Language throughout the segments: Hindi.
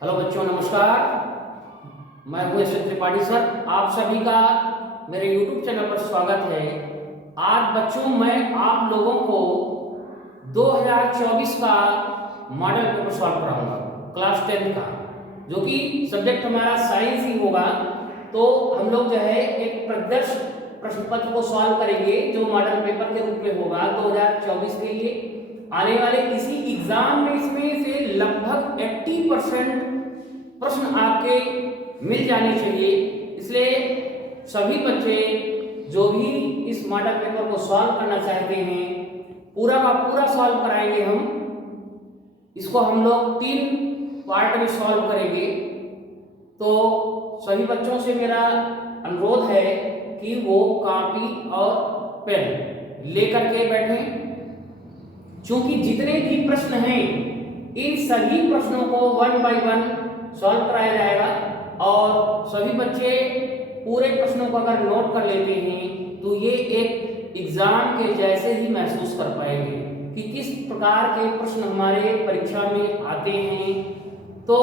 हेलो बच्चों, नमस्कार। मैं हूँ यशवंत त्रिपाठी सर। आप सभी का मेरे YouTube चैनल पर स्वागत है। आज बच्चों मैं आप लोगों को 2024 का मॉडल पेपर सॉल्व कराऊंगा, क्लास 10 का, जो कि सब्जेक्ट हमारा साइंस ही होगा। तो हम लोग जो है एक प्रदर्श प्रश्न पत्र को सॉल्व करेंगे, जो मॉडल पेपर के रूप में होगा 2024 के लिए। आने वाले किसी एग्जाम में इसमें से लगभग 80% प्रश्न आपके मिल जाने चाहिए। इसलिए सभी बच्चे जो भी इस मॉडल पेपर को सॉल्व करना चाहते हैं, पूरा का पूरा सॉल्व कराएंगे हम। इसको हम लोग 3 पार्ट में सॉल्व करेंगे। तो सभी बच्चों से मेरा अनुरोध है कि वो कॉपी और पेन लेकर के बैठें, क्योंकि जितने भी प्रश्न हैं इन सभी प्रश्नों को 1 बाय 1 सॉल्व कराया जाएगा। और सभी बच्चे पूरे प्रश्नों को अगर नोट कर लेते हैं तो ये एक एग्जाम के जैसे ही महसूस कर पाएंगे कि किस प्रकार के प्रश्न हमारे परीक्षा में आते हैं। तो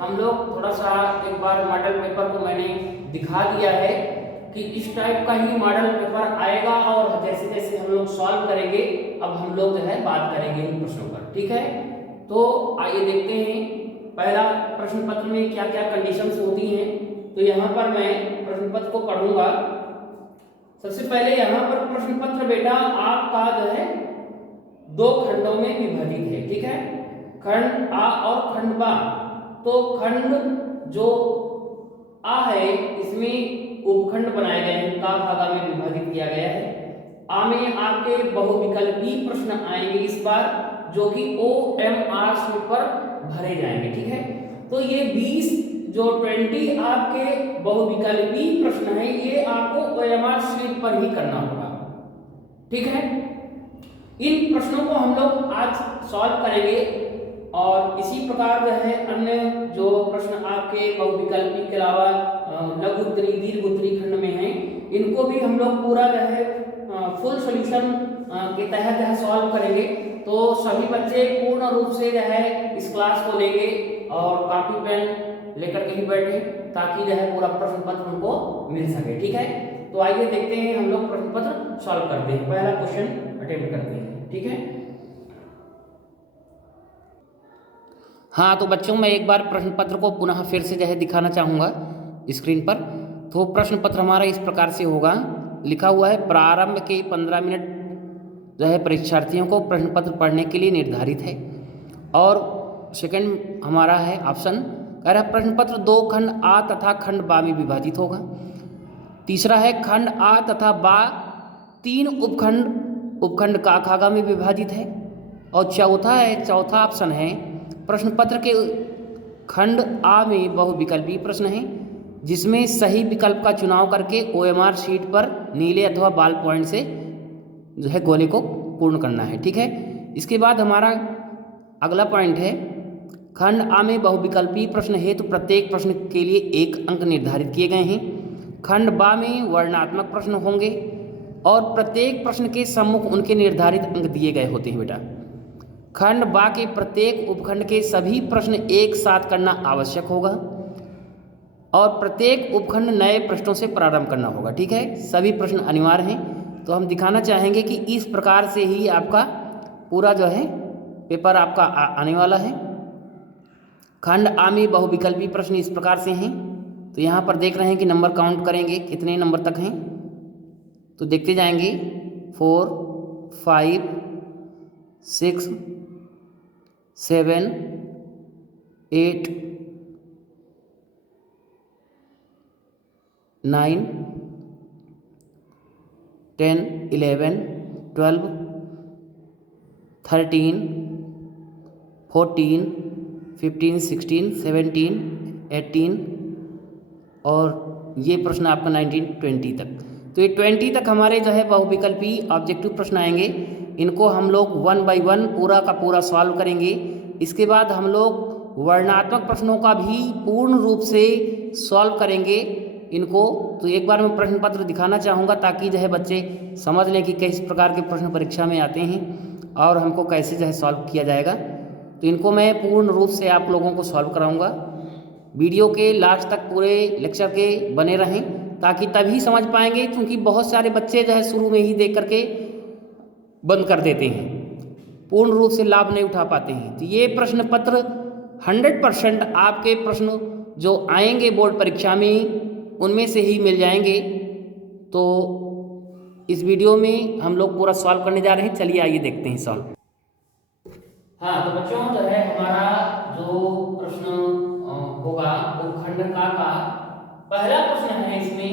हम लोग थोड़ा सा एक बार मॉडल पेपर को मैंने दिखा दिया है कि इस टाइप का ही मॉडल पेपर आएगा, और जैसे जैसे हम लोग सॉल्व करेंगे अब हम लोग जो है बात करेंगे इन प्रश्नों पर। ठीक है, तो आइए देखते हैं पहला प्रश्न पत्र में क्या क्या कंडीशंस होती हैं। तो यहाँ पर मैं प्रश्न पत्र को पढ़ूंगा। सबसे पहले यहाँ पर प्रश्न पत्र बेटा आपका जो है 2 खंडों में विभाजित है। ठीक है, खंड आ और खंड बा। तो खंड जो आ है इसमें उपखंड बनाए गए हैं, का भागा में विभाजित किया गया है। आ में आपके बहुविकल्पी प्रश्न आएंगे इस बार, जो कि OMR शीट पर भरे जाएंगे। ठीक है, तो ये 20 जो 20 आपके बहुविकल्पी प्रश्न है ये आपको OMR शीट पर ही करना होगा। ठीक है, इन प्रश्नों को हम लोग आज सॉल्व करेंगे, और इसी प्रकार जो है अन्य जो प्रश्न आपके बहुविकल्पी के अलावा लघु उत्तरी दीर्घ उत्तरी खंड में हैं, इनको भी हम लोग पूरा जो है फुल सॉल्यूशन के तहत जो है सॉल्व करेंगे। तो सभी बच्चे पूर्ण रूप से जो है इस क्लास को लेंगे और कॉपी पेन लेकर के ही बैठे, ताकि जो है पूरा प्रश्न पत्र उनको मिल सके। ठीक है, तो आइए देखते हैं हम लोग प्रश्न पत्र सॉल्व करते हैं, पहला क्वेश्चन अटेम्प्ट करते हैं। ठीक है, हाँ तो बच्चों मैं एक बार प्रश्न पत्र को पुनः फिर से जो है दिखाना चाहूँगा स्क्रीन पर। तो प्रश्न पत्र हमारा इस प्रकार से होगा। लिखा हुआ है प्रारंभ के 15 मिनट जो है परीक्षार्थियों को प्रश्न पत्र पढ़ने के लिए निर्धारित है। और सेकंड हमारा है ऑप्शन, कह रहा है प्रश्न पत्र 2 खंड आ तथा खंड बा में विभाजित होगा। तीसरा है खंड आ तथा बा 3 उपखंड का खागा में विभाजित है। और चौथा ऑप्शन है प्रश्न पत्र के खंड आ में बहुविकल्पी प्रश्न है, जिसमें सही विकल्प का चुनाव करके OMR शीट पर नीले अथवा बाल पॉइंट से जो है गोले को पूर्ण करना है। ठीक है, इसके बाद हमारा अगला पॉइंट है खंड आ में बहुविकल्पी प्रश्न है तो प्रत्येक प्रश्न के लिए 1 अंक निर्धारित किए गए हैं। खंड बा में वर्णनात्मक प्रश्न होंगे और प्रत्येक प्रश्न के सम्मुख उनके निर्धारित अंक दिए गए होते हैं बेटा। खंड बा के प्रत्येक उपखंड के सभी प्रश्न एक साथ करना आवश्यक होगा और प्रत्येक उपखंड नए प्रश्नों से प्रारंभ करना होगा। ठीक है, सभी प्रश्न अनिवार्य हैं। तो हम दिखाना चाहेंगे कि इस प्रकार से ही आपका पूरा जो है पेपर आपका आने वाला है। खंड आ में बहुविकल्पी प्रश्न इस प्रकार से हैं। तो यहाँ पर देख रहे हैं कि नंबर काउंट करेंगे कितने नंबर तक हैं, तो देखते जाएंगे 4 5 6 7 8 9 10 11 12 13 14 15 16 17 18 और ये प्रश्न आपका 19 20 तक। तो ये 20 तक हमारे जो है बहुविकल्पी ऑब्जेक्टिव प्रश्न आएंगे। इनको हम लोग 1 बाय 1 पूरा का पूरा सॉल्व करेंगे। इसके बाद हम लोग वर्णनात्मक प्रश्नों का भी पूर्ण रूप से सॉल्व करेंगे इनको। तो एक बार मैं प्रश्न पत्र दिखाना चाहूँगा ताकि जो है बच्चे समझ लें कि किस प्रकार के प्रश्न परीक्षा में आते हैं और हमको कैसे जो है सॉल्व किया जाएगा। तो इनको मैं पूर्ण रूप से आप लोगों को सॉल्व कराऊंगा। वीडियो के लास्ट तक पूरे लेक्चर के बने रहें, ताकि तभी समझ पाएंगे, क्योंकि बहुत सारे बच्चे जो है शुरू में ही देख करके बंद कर देते हैं, पूर्ण रूप से लाभ नहीं उठा पाते हैं। तो ये प्रश्न पत्र 100% आपके प्रश्न जो आएंगे बोर्ड परीक्षा में उनमें से ही मिल जाएंगे। तो इस वीडियो में हम लोग पूरा सॉल्व करने जा रहे हैं। चलिए आइए देखते हैं सॉल्व। हाँ, तो बच्चों जो है हमारा जो प्रश्न होगा वो खंड का पहला प्रश्न है। इसमें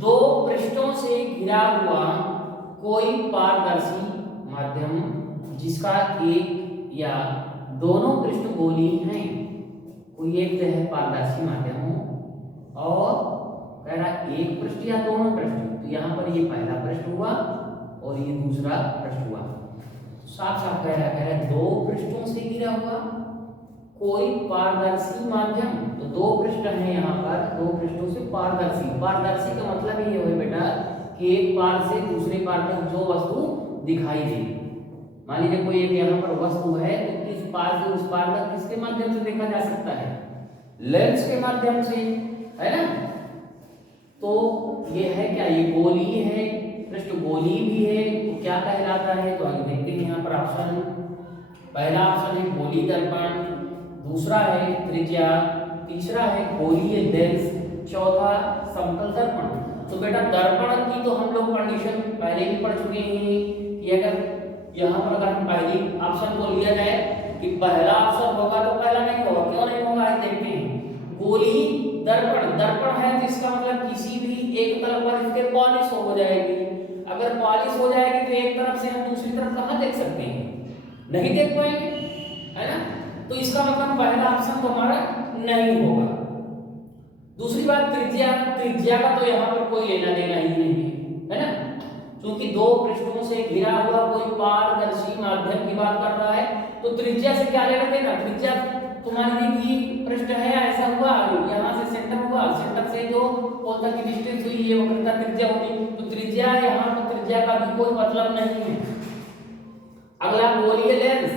दो पृष्ठों से घिरा हुआ कोई पारदर्शी माध्यम जिसका एक या दोनों पृष्ठ गोलीय हैं। कोई एक जो है पारदर्शी माध्यम हो और कह रहा एक पृष्ठ या दोनों पृष्ठ, तो यहाँ पर ये पहला पृष्ठ हुआ और ये दूसरा पृष्ठ हुआ। साफ साफ कह रहा है दो पृष्ठों से घिरा हुआ कोई पारदर्शी माध्यम, तो दो पृष्ठ हैं यहाँ पर, दो पृष्ठों से पारदर्शी। पारदर्शी का मतलब ये है बेटा कि एक पार से दूसरे पार तक जो वस्तु दिखाई दे। मान लीजिए कोई एक यहाँ पर वस्तु है, तो किस पार से उस पार तक किसके माध्यम से देखा जा सकता है? लेंस के माध्यम से, है ना। तो ये है क्या? ये गोलीय है, पृष्ठ गोलीय भी है, तो क्या कहलाता है? तो आगे देखते हैं यहाँ पर ऑप्शन। पहला ऑप्शन है गोलीय दर्पण, दूसरा है त्रिज्या, तीसरा है गोलीय लेंस, चौथा समतल दर्पण। तो बेटा दर्पण की तो हम लोग कंडीशन पहले ही पढ़ चुके हैं कि अगर यहाँ पर अगर हम पहली ऑप्शन को लिया जाए कि पहला ऑप्शन होगा तो पहला नहीं होगा। क्यों नहीं होगा? आज देखते हैं। गोलीय दर्पण, दर्पण है तो इसका मतलब किसी भी एक तरफ पर इसके पॉलिश हो जाएगी। अगर पॉलिश हो जाएगी तो एक तरफ से हम दूसरी तरफ कहाँ देख सकते हैं? नहीं देख पाएंगे, है ना। तो इसका मतलब पहला ऑप्शन तो हमारा नहीं होगा। दूसरी बात त्रिज्या, त्रिज्या का तो यहाँ पर कोई लेना देना ही नहीं है ना, क्योंकि दो पृष्ठों से घिरा हुआ कोई पारदर्शी माध्यम की बात कर रहा है, तो त्रिज्या से क्या लेना देना? त्रिज्या तुम्हारी की पृष्ठ है, ऐसा हुआ यहाँ से सेंटर हुआ, सेंटर से जो पोल तक की डिस्टेंस हुई ये वक्रता त्रिज्या होगी, तो त्रिज्या यहाँ पर त्रिज्या का भी कोई मतलब नहीं है। अगला गोलीय लेंस,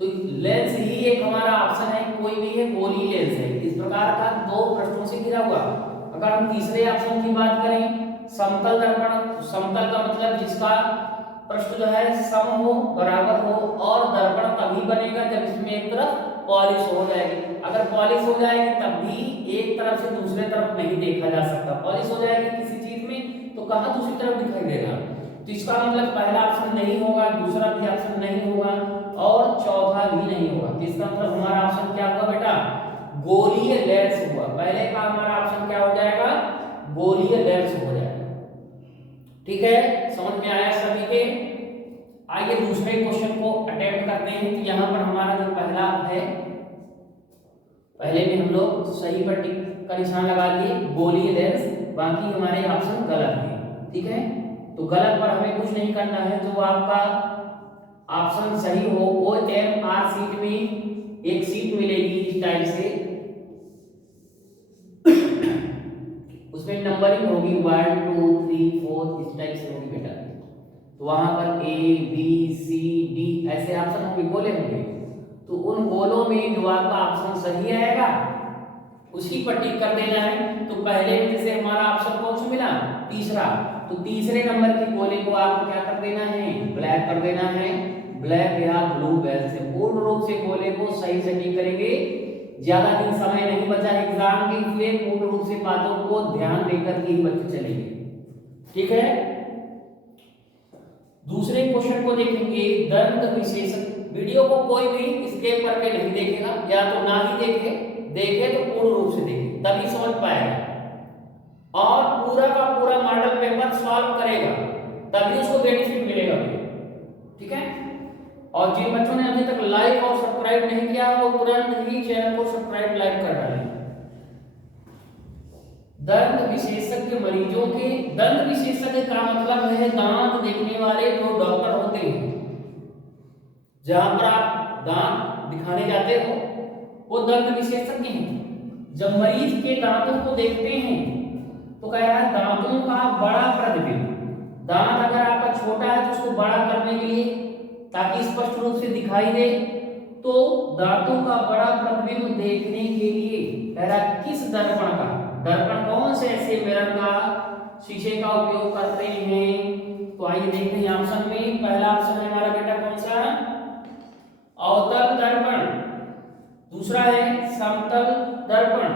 तो लेंस ही एक हमारा ऑप्शन है, कोई भी है गोलीय लेंस है, इस प्रकार का दो पृष्ठों से घिरा हुआ। अगर हम तीसरे ऑप्शन की बात करें समतल दर्पण, तो समतल का मतलब जिसका पृष्ठ जो है सम हो, बराबर हो, और दर्पण तभी बनेगा जब इसमें एक तरफ पॉलिश हो जाएगी। अगर पॉलिश हो जाएगी तब भी एक तरफ से दूसरे तरफ नहीं देखा जा सकता। पॉलिश हो जाएगी किसी चीज में तो कहाँ दूसरी तरफ दिखाई देगा। तो इसका मतलब पहला ऑप्शन नहीं होगा, दूसरा भी ऑप्शन नहीं होगा और चौथा भी नहीं होगा। तो इसका मतलब हमारा ऑप्शन क्या हुआ बेटा? गोलीय लेंस हुआ। पहले का हमारा ऑप्शन क्या हो जाएगा? गोलीय लेंस हो जाएगा। ठीक है, समझ में आया सभी के? आइए दूसरे क्वेश्चन को अटेम्प्ट करते हैं। तो यहाँ पर हमारा जो पहला है, पहले में हम लोग सही पर टिक का निशान लगा दिए, गोलीय लेंस, बाकी हमारे ऑप्शन गलत है। ठीक है, तो गलत पर हमें कुछ नहीं करना है। जो आपका ऑप्शन सही हो वो OMR सीट में एक सीट मिलेगी इस टाइप से, उसमें नंबरिंग होगी 1 2 3 4 इस टाइप से होगी बेटा। तो वहां पर A B C D ऐसे ऑप्शन होंगे, गोले होंगे। तो उन गोलों में जो आपका ऑप्शन सही आएगा उसी पर टिक कर देना है। तो पहले में जैसे हमारा ऑप्शन कौन सा मिला? तीसरा, तो तीसरे नंबर के गोले को आपको क्या कर देना है? ब्लैक कर देना है, ब्लैक या ब्लू बेल से। पूर्ण रूप से गोले को सही से टिक करेंगे। ज्यादा दिन समय नहीं बचा एग्जाम के, इसलिए पूर्ण रूप से बातों को ध्यान देकर के ही बच्चे चलेंगे। ठीक है, दूसरे क्वेश्चन को देखेंगे। दंत विशेषक, वीडियो को कोई भी स्किप करके नहीं देखेगा, या तो ना ही देखे तो पूर्ण रूप से देखे, तभी समझ पाएगा और पूरा का पूरा मॉडल पेपर सॉल्व करेगा, तभी उसको बेनिफिट मिलेगा। ठीक है, और जिन बच्चों ने अभी तक लाइक और सब्सक्राइब नहीं किया वो तुरंत ही चैनल को सब्सक्राइब लाइक कर डालें। दंत विशेषज्ञ मरीजों के, दंत विशेषज्ञ का मतलब है दांत देखने वाले जो डॉक्टर होते हैं। जहां पर आप दांत दिखाने जाते हो वो दंत विशेषज्ञ हैं। जब मरीज के दांतों को देखते हैं तो कह रहा है दांतों का बड़ा प्रतिबिंब। दांत अगर आपका छोटा है तो उसको बड़ा करने के लिए, ताकि स्पष्ट रूप से दिखाई दे, तो धातु का बड़ा प्रतिबिंब देखने के लिए कह रहा किस दर्पण का, दर्पण कौन से ऐसे मिरर का, शीशे का उपयोग करते हैं। तो आइए देखते हैं ऑप्शन में। पहला ऑप्शन है हमारा बेटा कौन सा, अवतल दर्पण, दूसरा है समतल दर्पण,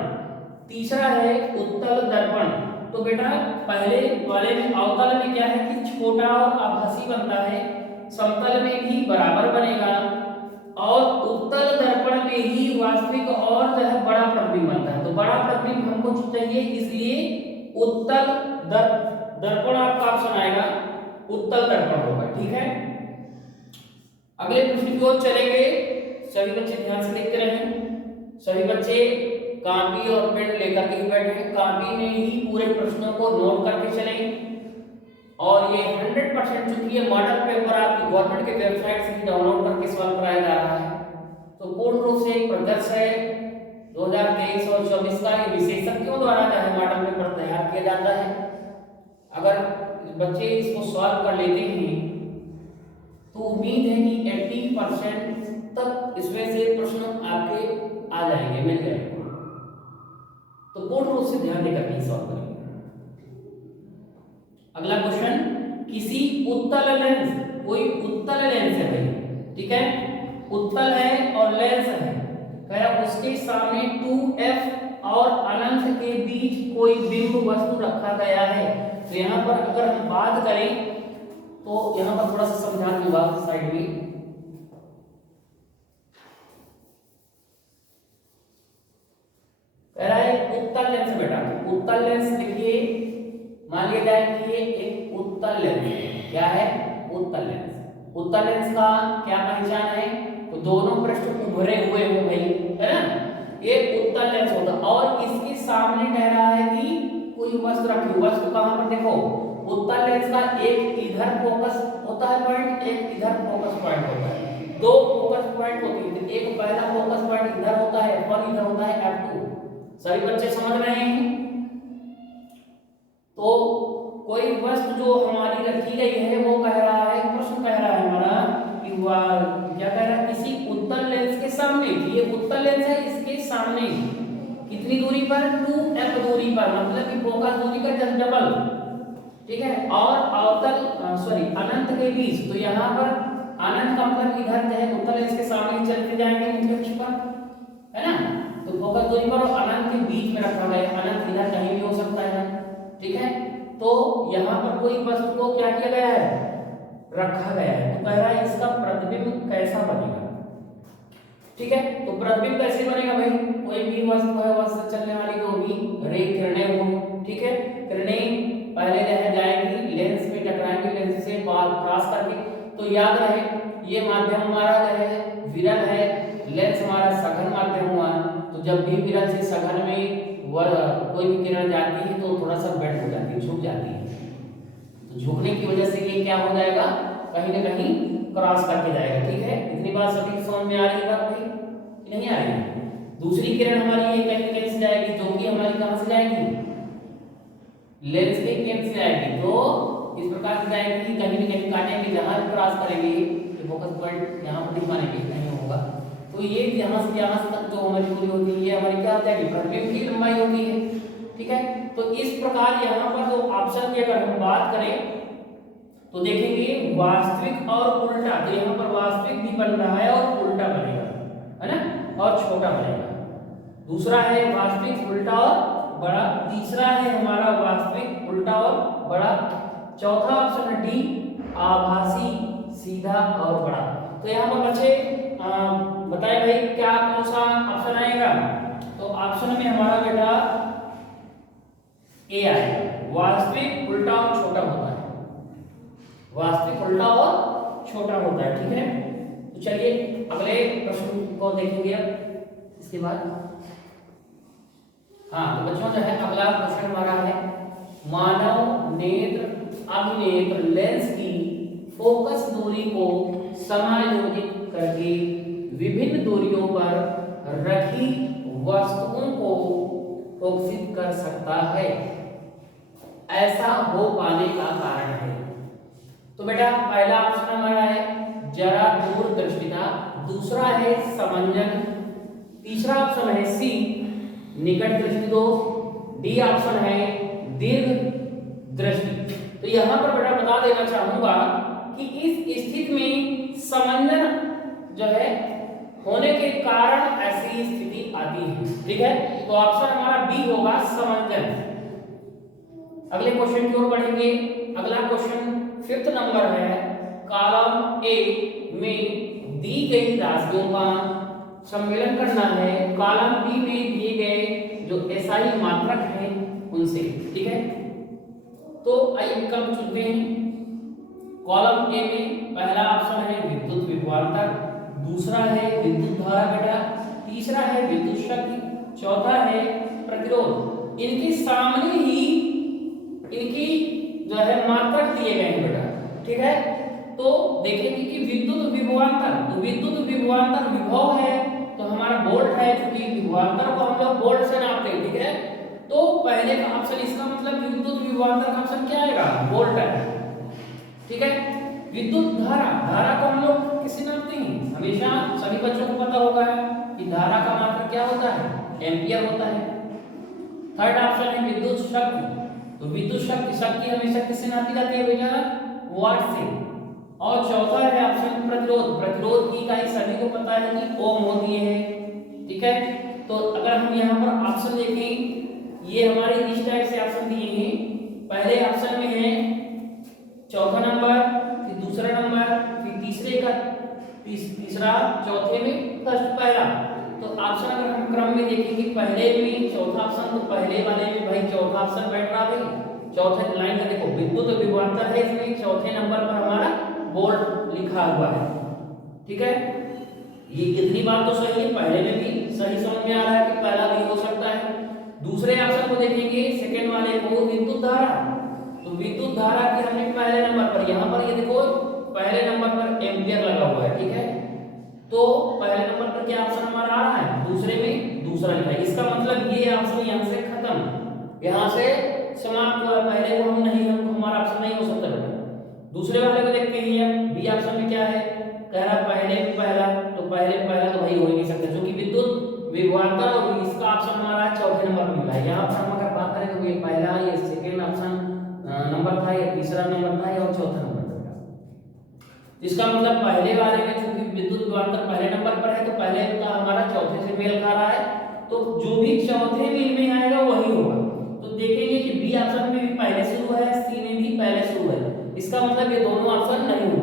तीसरा है उत्तल दर्पण। तो बेटा पहले वाले में अवतल में क्या है कि छोटा और आभासी बनता है, समतल में भी बराबर बनेगा, और उत्तल दर्पण में ही वास्तविक और जो है बड़ा प्रतिबिंब बनता है। तो बड़ा प्रतिबिंब हमको चाहिए, इसलिए उत्तल दर्पण आपका ऑप्शन आएगा, उत्तल दर्पण होगा। ठीक है, अगले प्रश्न की ओर चलेंगे। सभी बच्चे ध्यान से देखते रहें। सभी बच्चे कॉपी और पेन लेकर के बैठे हैं, कॉपी में ही पूरे प्रश्नों को नोट करके चलें। और ये 100% चूंकि ये मॉडल पेपर आपकी गवर्नमेंट के वेबसाइट से ही डाउनलोड करके सॉल्व कराया जा रहा है, तो पूर्ण रूप से एक प्रदर्श है 2023 और 24 का ये विशेषज्ञों द्वारा जो है मॉडल पेपर तैयार किया जाता है। अगर बच्चे इसको सॉल्व कर लेते हैं तो उम्मीद है कि 80% तक इसमें से प्रश्न आपके आ जाएंगे, मिल जाएंगे। तो पूर्ण रूप से ध्यान देकर के सॉल्व करेंगे। अगला क्वेश्चन, किसी उत्तल लेंस, कोई उत्तल लेंस है भाई, ठीक है, उत्तल है और लेंस है, कह उसके सामने 2f और अनंत के बीच कोई बिंब वस्तु रखा गया है। तो यहाँ पर अगर हम बात करें तो यहाँ पर थोड़ा सा समझा दूंगा साइड में। कह रहा है उत्तल लेंस बेटा, उत्तल लेंस देखिए, मान लिया जाए कि ये एक उत्तल लेंस है। क्या है, उत्तल लेंस। उत्तल लेंस का क्या पहचान है, तो दोनों पृष्ठ उभरे हुए हो भाई, है ना, ये उत्तल लेंस होता। और इसके सामने कह रहा है कि कोई वस्तु रखी, वस्तु कहां पर देखो, उत्तल लेंस का एक इधर फोकस होता है पॉइंट, एक इधर फोकस पॉइंट होता है, दो फोकस पॉइंट होती है। एक पहला फोकस पॉइंट इधर होता है और इधर होता है F2। सभी बच्चे समझ रहे हैं। तो कोई वस्तु जो हमारी रखी गई है वो कह रहा है, प्रश्न कह रहा है हमारा कि वह क्या कह रहा है, किसी उत्तल लेंस के सामने, ये उत्तल लेंस है, इसके सामने कितनी दूरी पर, 2f दूरी पर, मतलब कि फोकस दूरी का जस्ट डबल, ठीक है। और अवतल अनंत के बीच, तो यहाँ पर अनंत का मतलब इधर जो है उत्तल लेंस के सामने चलते जाएंगे मुख्य अक्ष पर, है ना, तो फोकस दूरी पर और अनंत के बीच में रखा गया, अनंत इधर कहीं भी हो सकता है, ठीक है। तो यहाँ पर कोई वस्तु को क्या किया गया है, रखा गया है। तो कह रहा है इसका प्रतिबिंब कैसा बनेगा, ठीक है। तो प्रतिबिंब कैसे बनेगा भाई, कोई भी वस्तु है, वस्तु चलने वाली तो होगी, रे किरणें होंगी, ठीक है। किरणें पहले रह जाएंगी, लेंस में टकराएंगे, लेंस से क्रॉस करके। तो याद रहे ये माध्यम हमारा जो है विरल है, लेंस हमारा सघन माध्यम हुआ। तो जब भी विरल से सघन में कोई भी किरण जाती है तो थोड़ा सा बेंड हो जाती है, झुक जाती है। तो झुकने की वजह से ये क्या हो जाएगा, कहीं ना कहीं क्रॉस करके जाएगा, ठीक है। इतनी बात सभी समझ में आ रही है बात भाई कि नहीं आ रही है। दूसरी किरण हमारी ये कहीं ना कहीं से जाएगी, जो कि हमारी कहां से जाएगी, लेंस के केंद्र से आएगी। तो इस प्रकार से जाएगी, कहीं ना कहीं काटेंगे, जहां क्रॉस करेंगे तो फोकस पॉइंट यहां पर नहीं मानेंगे, नहीं होगा। तो ये यहाँ से यहाँ तक जो हमारी पूरी होती है, ये हमारी क्या होता है, प्रतिबिंब की लंबाई होती है, ठीक है। तो इस प्रकार यहाँ पर जो ऑप्शन की अगर हम बात करें तो देखेंगे वास्तविक और उल्टा। तो यहाँ पर वास्तविक भी बन रहा है और उल्टा बनेगा, है ना, और छोटा बनेगा। दूसरा है वास्तविक उल्टा और बड़ा, तीसरा है हमारा वास्तविक उल्टा और बड़ा, चौथा ऑप्शन है डी आभासी सीधा और बड़ा। तो यहाँ पर बच्चे बताए भाई क्या कौन सा ऑप्शन आएगा, तो ऑप्शन में हमारा बेटा ए आएगा, वास्तविक उल्टा और छोटा होता है, वास्तविक उल्टा और छोटा होता है, ठीक है। तो चलिए अगले प्रश्न को देखेंगे अब इसके बाद। हाँ तो बच्चों जो है अगला प्रश्न हमारा है, मानव नेत्र अभिनेत्र लेंस की फोकस दूरी को समायोजित करके विभिन्न दूरियों पर रखी वस्तुओं को फोकसित कर सकता है, ऐसा हो पाने का कारण है। तो बेटा पहला ऑप्शन हमारा है जरा दूरदर्शिता, दूसरा है समंजन, तीसरा ऑप्शन है सी निकट दृष्टि दोष, डी ऑप्शन है दीर्घ दृष्टि। तो यहां पर बेटा बता देना चाहूंगा कि इस स्थिति में समंजन जो है होने के कारण ऐसी स्थिति आती है। ठीक है, तो ऑप्शन हमारा बी होगा समंजन। अगले क्वेश्चन की ओर बढ़ेंगे। अगला क्वेश्चन 5th नंबर है, कॉलम ए में दी गई राशियों का सम्मेलन करना है कॉलम बी में दिए गए जो एसआई मात्रक हैं उनसे। ठीक है, तो आइए विकल्प चुनते हैं। कॉलम ए में पहला ऑप्शन है विद्युत विभवांतर, दूसरा है विद्युत धारा बेटा, तीसरा है विद्युत शक्ति, चौथा है प्रतिरोध। इनके सामने ही इनकी जो है मात्रक दिए गए हैं बेटा। ठीक है, तो देखेंगे कि विद्युत विभवांतर, तो विद्युत विभवांतर विभव है तो हमारा वोल्ट है, क्योंकि विभवांतर को हम लोग वोल्ट से नापते हैं। ठीक है, तो पहले का ऑप्शन, इसका मतलब विद्युत विभवांतर का ऑप्शन क्या आएगा, वोल्ट है। ठीक है, विद्युत धारा, धारा को हम लोग किससे नापते हैं, हमेशा सभी बच्चों को पता होगा कि धारा का मात्रक क्या होता है, एम्पियर होता है। थर्ड ऑप्शन है विद्युत शक्ति, तो विद्युत शक्ति हमेशा किससे नापी जाती है बेटा, वाट से। और चौथा है ऑप्शन प्रतिरोध, प्रतिरोध की इकाई सभी को पता है कि ओम होती है। ठीक है, तो अगर हम यहाँ पर ऑप्शन देखें, ये हमारे इस टाइप से ऑप्शन दिए हैं। पहले ऑप्शन में है चौथा नंबर, फिर दूसरा नंबर, फिर तीसरे का तीसरा, चौथे में फर्स्ट पहला। तो ऑप्शन अगर हम क्रम में देखेंगे, पहले में चौथा ऑप्शन, तो पहले वाले में भाई चौथा ऑप्शन बैठ रहा है। चौथे लाइन का देखो विद्युत विभवांतर है, इसमें चौथे नंबर पर हमारा वोल्ट लिखा हुआ है। ठीक है, ये इतनी बात तो सही है, पहले में भी सही समझ में आ रहा है कि पहला भी हो सकता है। दूसरे ऑप्शन को देखेंगे, सेकंड वाले को विद्युत धारा, तो विद्युत धारा की हमने पहले नंबर पर, यहाँ पर ये देखो पहले नंबर पर एम्पियर लगा हुआ है। ठीक है, तो पहले नंबर पर क्या ऑप्शन हमारा आ रहा है, दूसरे में दूसरा लिखा है। इसका मतलब ये ऑप्शन यहाँ से खत्म, यहाँ से समाप्त हुआ। पहले को हम नहीं, हमको हमारा ऑप्शन नहीं हो सकता। दूसरे वाले को देखते हैं, बी ऑप्शन में क्या है, कह रहा पहले में पहला, तो पहले में पहला तो भाई हो ही नहीं सकता, क्योंकि विद्युत विभवांतर और इसका ऑप्शन हमारा चौथे नंबर पर मिला है। यहाँ पर हम अगर बात करें तो ये पहला, ये सेकेंड ऑप्शन नंबर था, ये तीसरा नंबर था, और चौथा नंबर था। इसका मतलब पहले वाले में चूंकि विद्युत विभवांतर पहले नंबर पर है, तो पहले का हमारा चौथे से मेल खा रहा है, तो जो भी चौथे मील में आएगा वही होगा। तो देखेंगे कि बी ऑप्शन में भी पहले शुरू है, सी में भी पहले शुरू है, इसका मतलब ये दोनों ऑप्शन नहीं होंगे।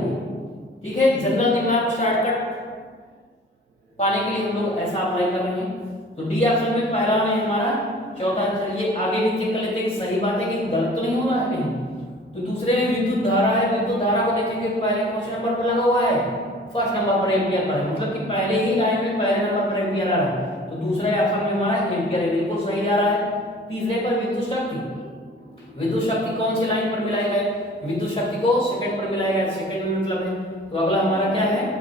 ठीक है, जनरल दिमाग शॉर्टकट पाने के लिए हम लोग ऐसा अप्लाई कर रहे हैं। तो डी ऑप्शन में पहला में हमारा चौथा। चलिए आगे भी चेक कर लेते हैं कि सही बात है कि गलत तो नहीं हो रहा है। तो दूसरे में विद्युत धारा है, विद्युत धारा को देखेंगे पहले क्वेश्चन नंबर पर लगा हुआ है, फर्स्ट नंबर पर एम्पियर पर है, मतलब कि पहले ही लाइन में पहले नंबर पर एम्पियर आ रहा है। तो दूसरे ऑप्शन में हमारा एम्पियर है, बिल्कुल सही जा रहा है। तीसरे पर विद्युत शक्ति, विद्युत शक्ति कौन सी लाइन पर मिलाया गया, विद्युत शक्ति को सेकंड पर मिलाया गया, सेकंड में मतलब है, तो अगला हमारा क्या है,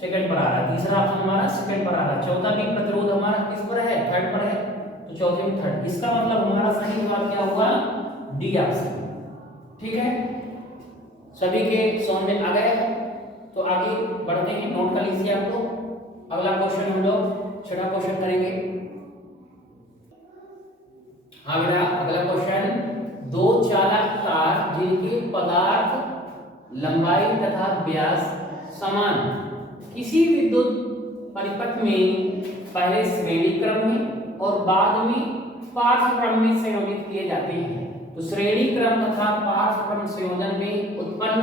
सेकंड पर आ रहा है। तीसरा ऑप्शन हमारा सेकंड पर आ रहा है। चौथा भी प्रतिरोध हमारा किस पर है, थर्ड पर है, तो चौथे में थर्ड। इसका मतलब हमारा सही जवाब क्या होगा, डी ऑप्शन। ठीक है, सभी के समझ में आ गया। तो आगे बढ़ते हैं, नोट कर लीजिए आप लोग। अगला क्वेश्चन हम लोग छठा क्वेश्चन करेंगे। हाँ बेटा, अगला क्वेश्चन, दो चालक तार जिनके पदार्थ लंबाई तथा व्यास समान किसी विद्युत परिपथ में पहले श्रेणी क्रम में और बाद में पार्श्व क्रम में संयोजित किए जाते हैं, तो श्रेणी क्रम तथा पार्श्व क्रम संयोजन में उत्पन्न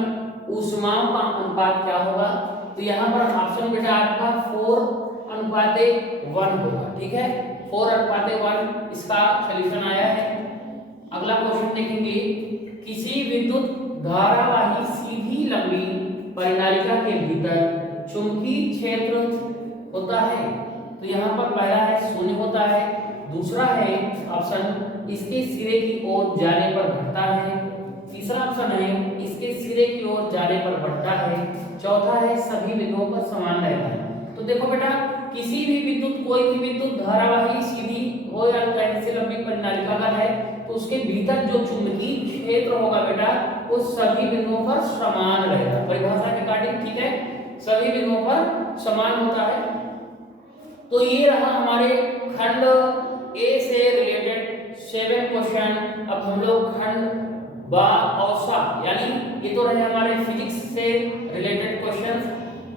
ऊष्माओं का अनुपात क्या होगा। तो यहाँ पर ऑप्शन बेटा आपका 4:1 होगा। ठीक है, 4:1 इसका सॉल्यूशन आया है। अगला क्वेश्चन देखेंगे, किसी विद्युत धारावाही सीधी लंबी परिनालिका के भीतर चुंबकीय क्षेत्र होता है, तो यहाँ पर पहला है 0 होता है, दूसरा है ऑप्शन इसके सिरे की ओर जाने पर घटता है, तीसरा ऑप्शन है इसके सिरे की ओर जाने पर बढ़ता है, चौथा है सभी बिंदुओं पर समान रहता है। तो देखो बेटा, किसी भी विद्युत, कोई भी विद्युत धारावाही सीधी हो या कैसे लंबी परिनालिका का है, तो उसके भीतर जो चुंबकीय क्षेत्र होगा बेटा, वो सभी बिंदुओं पर समान रहेगा। परिभाषा के अकॉर्डिंग, ठीक है, सभी बिंदुओं पर समान होता है। तो ये रहा हमारे खंड ए से रिलेटेड 7 क्वेश्चन। अब हम लोग खंड बा और सा यानी ये तो रहे हमारे फिजिक्स से रिलेटेड क्वेश्चंस।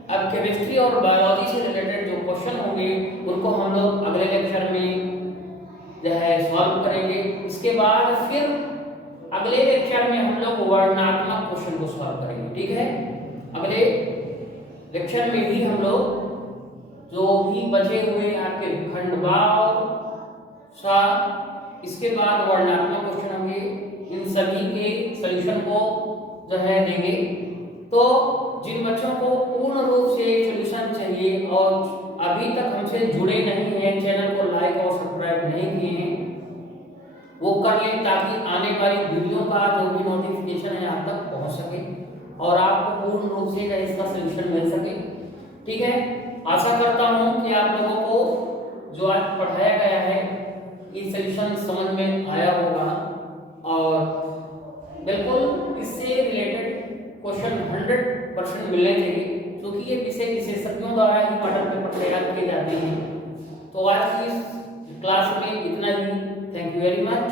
अब केमिस्ट्री और बायोलॉजी से रिलेटेड जो क्वेश्चन होंगे उनको हम लोग अगले लेक्चर में जो है सॉल्व करेंगे। इसके बाद फिर अगले लेक्चर में हम लोग वर्णनात्मक क्वेश्चन को सॉल्व करेंगे, ठीक है। अगले लेक्चर में भी हम लोग जो भी बचे हुए आपके खंड बा और सा, इसके बाद वर्णनात्मक क्वेश्चन होंगे, इन सभी के सॉल्यूशन को जो है देंगे। तो जिन बच्चों को पूर्ण रूप से सॉल्यूशन चाहिए और अभी तक हमसे जुड़े नहीं हैं, चैनल को लाइक और सब्सक्राइब नहीं किए हैं, वो कर लें ताकि आने वाली वीडियो का जो भी नोटिफिकेशन है आप तक पहुंच सके और आपको पूर्ण रूप से इसका सॉल्यूशन मिल सके, ठीक है। आशा करता हूं कि आप लोगों को जो आज पढ़ाया गया है ये सॉल्यूशन समझ में आया होगा और बिल्कुल इससे रिलेटेड क्वेश्चन 100% मिलने चाहिए, क्योंकि ये विषय विशेषज्ञों द्वारा ही मॉडल पेपर तैयार किए जाते हैं। तो आज की क्लास में इतना ही। Thank you very much.